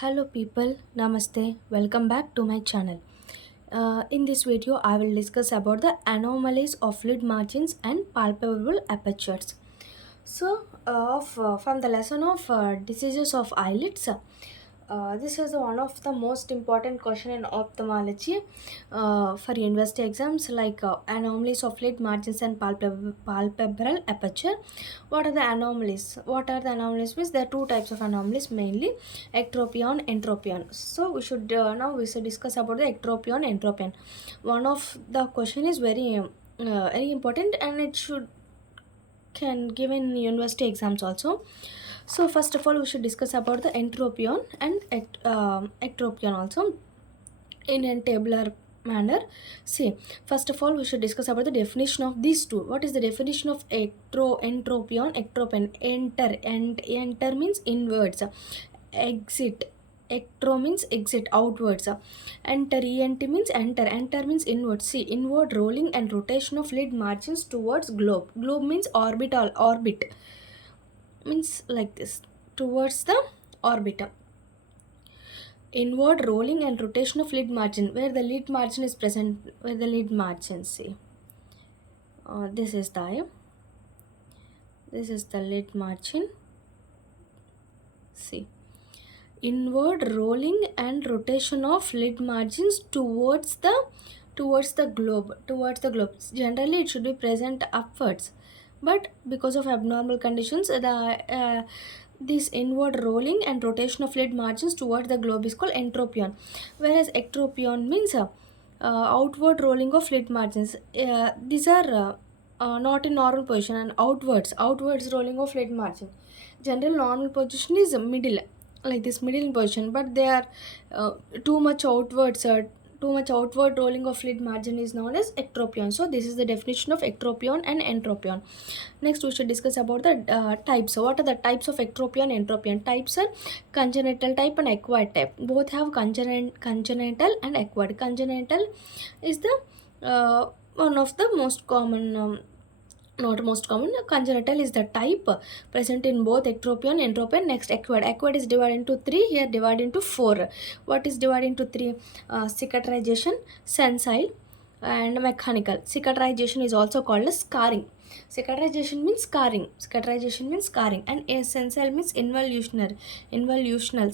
Hello people, Namaste, welcome back to my channel. In this video, I will discuss about the anomalies of lid margins and palpebral apertures. From the lesson of diseases of eyelids, this is one of the most important question in ophthalmology for university exams like anomalies of lid margins and palpebral aperture. What are the anomalies? What are the anomalies? Means there are two types of anomalies mainly, entropion, entropion. So we should discuss about the entropion, entropion. One of the question is very important and it should can give in university exams also. So first of all we should discuss about the entropion and ectropion also in a tabular manner. See, first of all we should discuss about the definition of these two. What is the definition of entropion? Ectropion, enter means inwards, exit, ectro means exit, outwards, enter, ent means enter means inward. See, inward rolling and rotation of lid margins towards globe means orbit means like this, towards the orbit. Inward rolling and rotation of lid margin, where the lid margin is present, where the lid margin, see, this is the eye, this is the lid margin. See, inward rolling and rotation of lid margins towards the globe. Generally it should be present upwards, but because of abnormal conditions, this inward rolling and rotation of lid margins toward the globe is called entropion, whereas ectropion means outward rolling of lid margins. These are not in normal position, and outwards rolling of lid margin. General normal position is middle, like this, middle in position, but they are uh, too much outwards. Too much outward rolling of lid margin is known as ectropion. So this is the definition of ectropion and entropion. Next we should discuss about the types. So what are the types of ectropion and entropion? Types are congenital type and acquired type. Both have congenital and acquired. Congenital is the one of the most common, not most common. Congenital is the type present in both ectropion and entropion. Next, acquired is divided into three, here divided into four. What is divided into three? Cicatrization, sensile and mechanical. Cicatrization is also called as scarring. Cicatrization means scarring, and a sensile means involutional.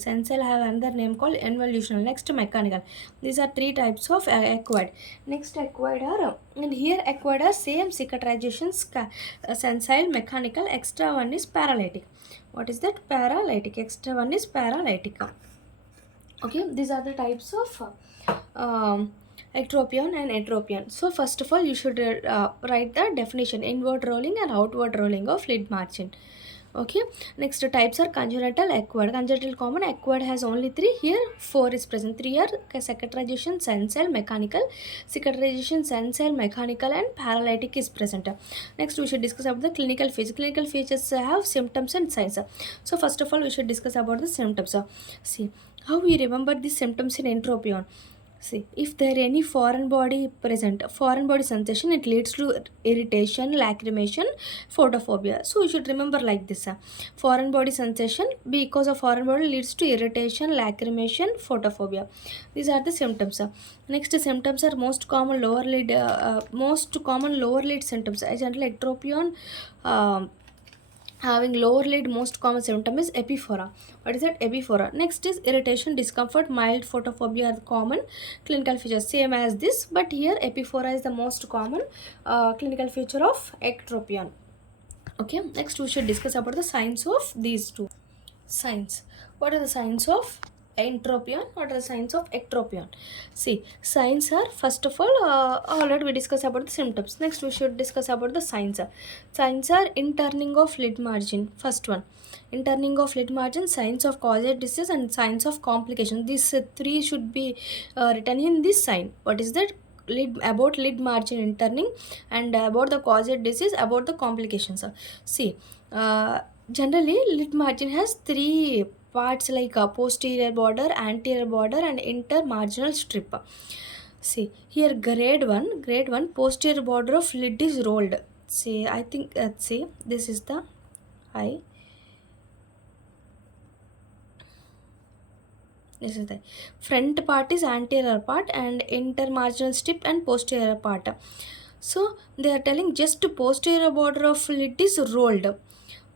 Sensile have another name called involutional. Next, mechanical. These are three types of acquired. Next, acquired are, and here acquired are same cicatrization, sensile, mechanical. Extra one is paralytic. What is that? Paralytic. Extra one is paralytic. Okay, these are the types of ectropion and entropion. So first of all you should write the definition: inward rolling and outward rolling of lid margin. Okay, next types are congenital, acquired. Congenital common, acquired has only three, here four is present. Three are cicatrization, sensile, mechanical. Cicatrization, sensile, mechanical and paralytic is present. Next we should discuss about the clinical features. Clinical features have symptoms and signs. So first of all we should discuss about the symptoms. See, how we remember the symptoms in entropion. See, if there any foreign body present, foreign body sensation, it leads to irritation, lacrimation, photophobia. So you should remember like this. Foreign body sensation, because of foreign body, leads to irritation, lacrimation, photophobia. These are the symptoms. Next symptoms are most common lower lid symptoms. General ectropion having lower lid, most common symptom is epiphora. What is that? Epiphora. Next is irritation, discomfort, mild photophobia are the common clinical features, same as this, but here epiphora is the most common clinical feature of ectropion. Okay, next we should discuss about the signs of these two. Signs. What are the signs of entropion? What are the signs of ectropion? See, signs are, first of all, already we discussed about the symptoms. Next we should discuss about the signs. Signs are interning of lid margin. First one, interning of lid margin, signs of causate disease and signs of complication. These three should be written in this sign. What is that? About lid margin interning, and about the causate disease, about the complications. See, generally lid margin has three parts, like a posterior border, anterior border and intermarginal strip. See, here grade 1 posterior border of lid is rolled. See, I think see, this is the eye. This is the front part is anterior part and intermarginal strip and posterior part. So they are telling just posterior border of lid is rolled.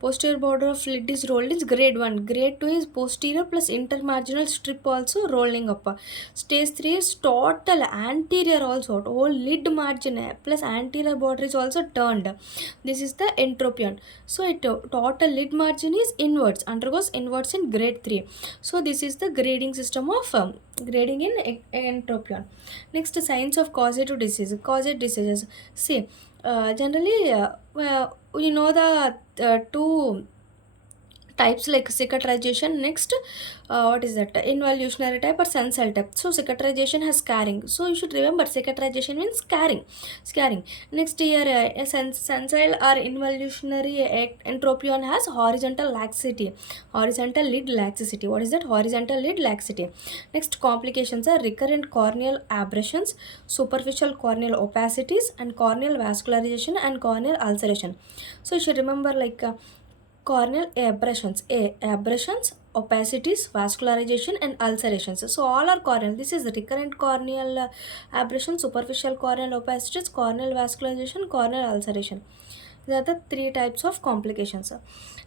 Posterior border of lid is rolled is grade 1. Grade 2 is posterior plus intermarginal strip also rolling up. Stage 3 is total anterior also. Whole lid margin plus anterior border is also turned. This is the entropion. So total lid margin is inwards, undergoes inwards in grade 3. So this is the grading system of grading in entropion. Next, signs of causative disease. Causative diseases. See, generally, we know the two types like cicatrization. Next, what is that, involutionary type or sensile type. So cicatrization has scarring, so you should remember cicatrization means scarring. Next here, sensile or involutionary entropion has horizontal laxity, horizontal lid laxity. What is that? Horizontal lid laxity. Next, complications are recurrent corneal abrasions, superficial corneal opacities, and corneal vascularization and corneal ulceration. So you should remember like corneal abrasions, abrasions, opacities, vascularization, and ulcerations. So all are corneal. This is recurrent corneal abrasion, superficial corneal opacities, corneal vascularization, corneal ulceration. These are the three types of complications.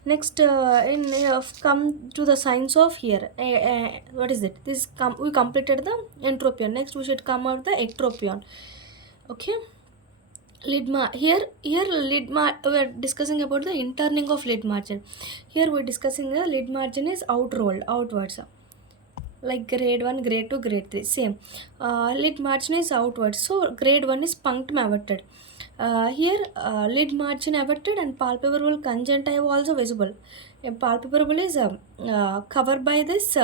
Next, come to the signs of here. What is it? We completed the entropion. Next, we should come out the ectropion. Okay. Here we are discussing about the interning of lid margin. Here we are discussing the lid margin is outrolled outwards, like grade 1, grade 2, grade 3 same. Lid margin is outwards, so grade 1 is punctum averted. Here lid margin averted and palpebral conjunctiva also visible. Palpebral is covered by this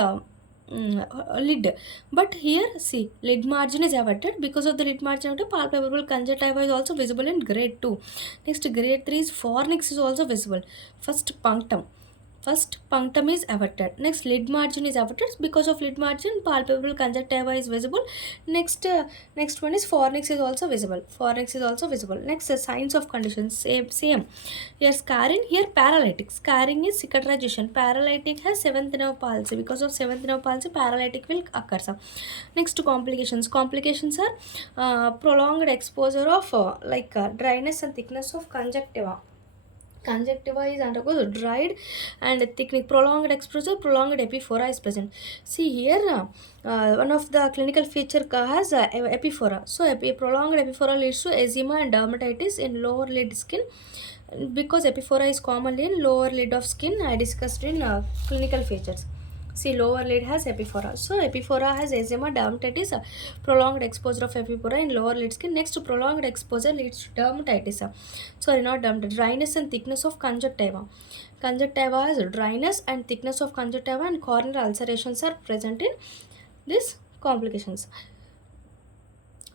lid, but here see lid margin is averted. Because of the lid margin averted, palpebral conjunctiva is also visible in grade 2. Next, grade 3 is fornix is also visible. First punctum is averted. Next, lid margin is averted. Because of lid margin, palpebral conjunctiva is visible. Next, next one is fornix is also visible. Fornix is also visible. Next, signs of conditions same. Here scarring. Here paralytic. Scarring is cicatrization. Paralytic has seventh nerve palsy. Because of seventh nerve palsy, paralytic will occur. Next, complications. Complications are prolonged exposure of dryness and thickness of conjunctiva. Conjunctiva is undergoes dried and thickening. Prolonged exposure, prolonged epiphora is present. See here, one of the clinical feature has epiphora. So prolonged epiphora leads to eczema and dermatitis in lower lid skin. Because epiphora is commonly in lower lid of skin, I discussed in clinical features. See, lower lid has epiphora. So epiphora has eczema, dermatitis, prolonged exposure of epiphora in lower lid skin. Next, prolonged exposure leads to dermatitis. Sorry, not dermatitis. Dryness and thickness of conjunctiva. Conjunctiva has dryness and thickness of conjunctiva, and corneal ulcerations are present in these complications.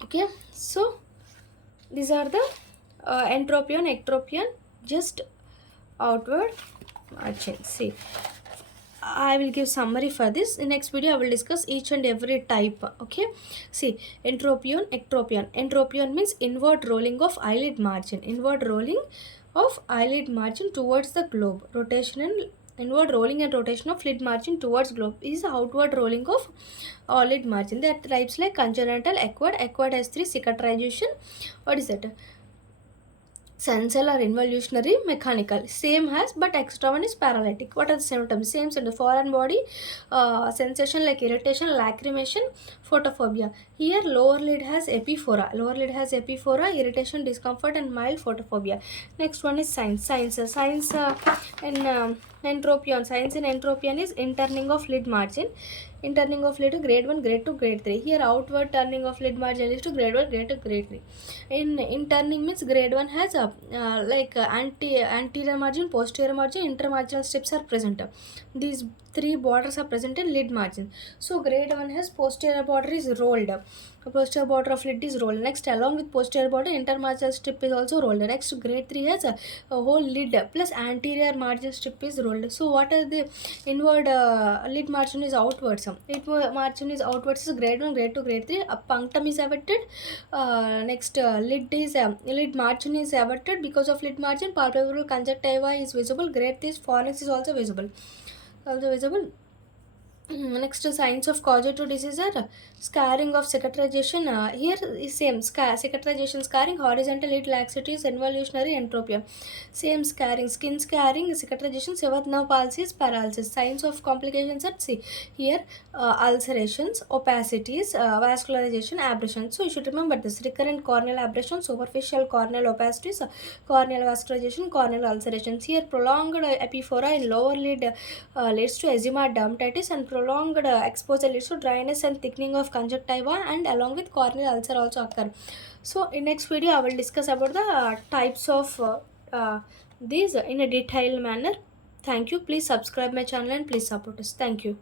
Okay, so these are the entropion, ectropion, just outward margin. See, I will give summary for this. In next video I will discuss each and every type. Okay, see, entropion, ectropion. Entropion means inward rolling of eyelid margin. Inward rolling of eyelid margin towards the globe. Rotation and inward rolling and rotation of lid margin towards globe is outward rolling of lid margin. There are types like congenital, acquired. Acquired has 3 cicatrization. What is that? Sensile or involutionary, mechanical. Same has, but extra one is paralytic. What are the symptoms? Same symptoms. Foreign body, sensation like irritation, lacrimation, photophobia. Here lower lid has epiphora. Lower lid has epiphora, irritation, discomfort, and mild photophobia. Next one is signs. Signs in entropion. Signs in entropion is interning of lid margin. Interning of lid to grade 1, grade 2, grade 3. Here outward turning of lid margin is to grade 1, grade 2, grade 3. In interning means grade 1 has a anterior margin, posterior margin, intermarginal strips are present. These 3 borders are present in lid margin. So grade 1 has posterior border is rolled. Posterior border of lid is rolled. Next, along with posterior border, intermarginal strip is also rolled. Next, grade 3 has a whole lid plus anterior margin strip is rolled. So what are the inward lid margin is outwards. Lid margin is outwards is grade 1, grade 2, grade 3. A punctum is averted. Next, lid margin is averted. Because of lid margin, palpebral conjunctiva is visible. Grade 3 fornix is also visible. Next, signs of causative disease are scarring of cicatrization. Here is same cicatrization, scarring, horizontal lead laxities, involutionary entropion. Same scarring, skin scarring, cicatrization, seventh nerve palsy, paralysis. Signs of complications at C. Here ulcerations, opacities, vascularization, abrasion. So you should remember this: recurrent corneal abrasion, superficial corneal opacities, corneal vascularization, corneal ulcerations. Here prolonged epiphora in lower lid leads to eczema, dermatitis, and prolonged exposure leads to dryness and thickening of conjunctiva, and along with corneal ulcer also occur. So in next video I will discuss about the types of these in a detailed manner. Thank you. Please subscribe my channel and please support us. Thank you.